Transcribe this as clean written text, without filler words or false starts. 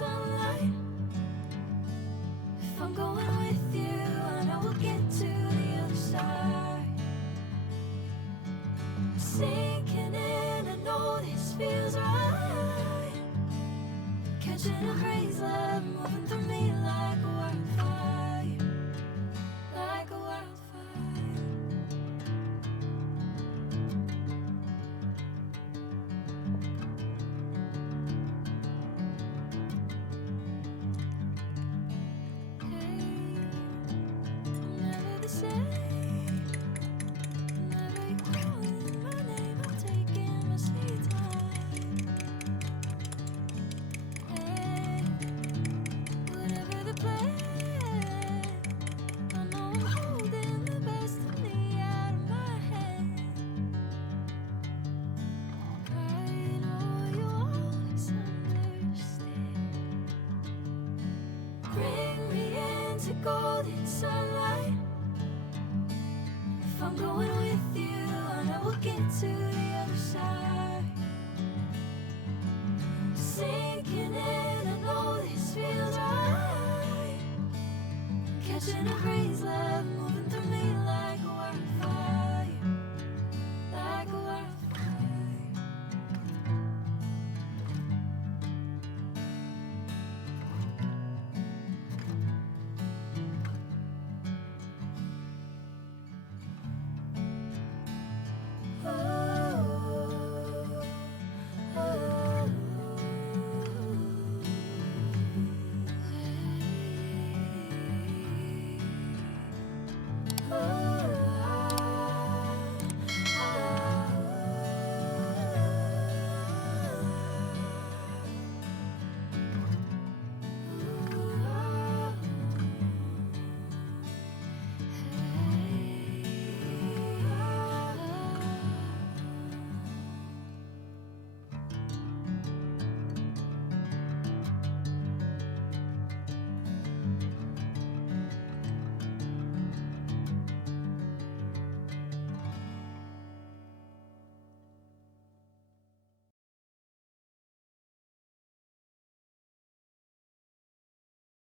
sunlight. If I'm going with you, I know we'll get to the other side. Sinking in, I know this feels right. Catching a crazy love moving through me like a wildfire, like a wildfire. Hey, I'm never the same. Whenever you calling my name, I'm taking my sweet time. Hey, whatever the plan, I know I'm holding the best of me out of my hand. I know you always understand. Bring me into golden sunlight. If I'm going with you, I know we'll get to the other side. Sinking in, I know this feels right. Catching a crazy love.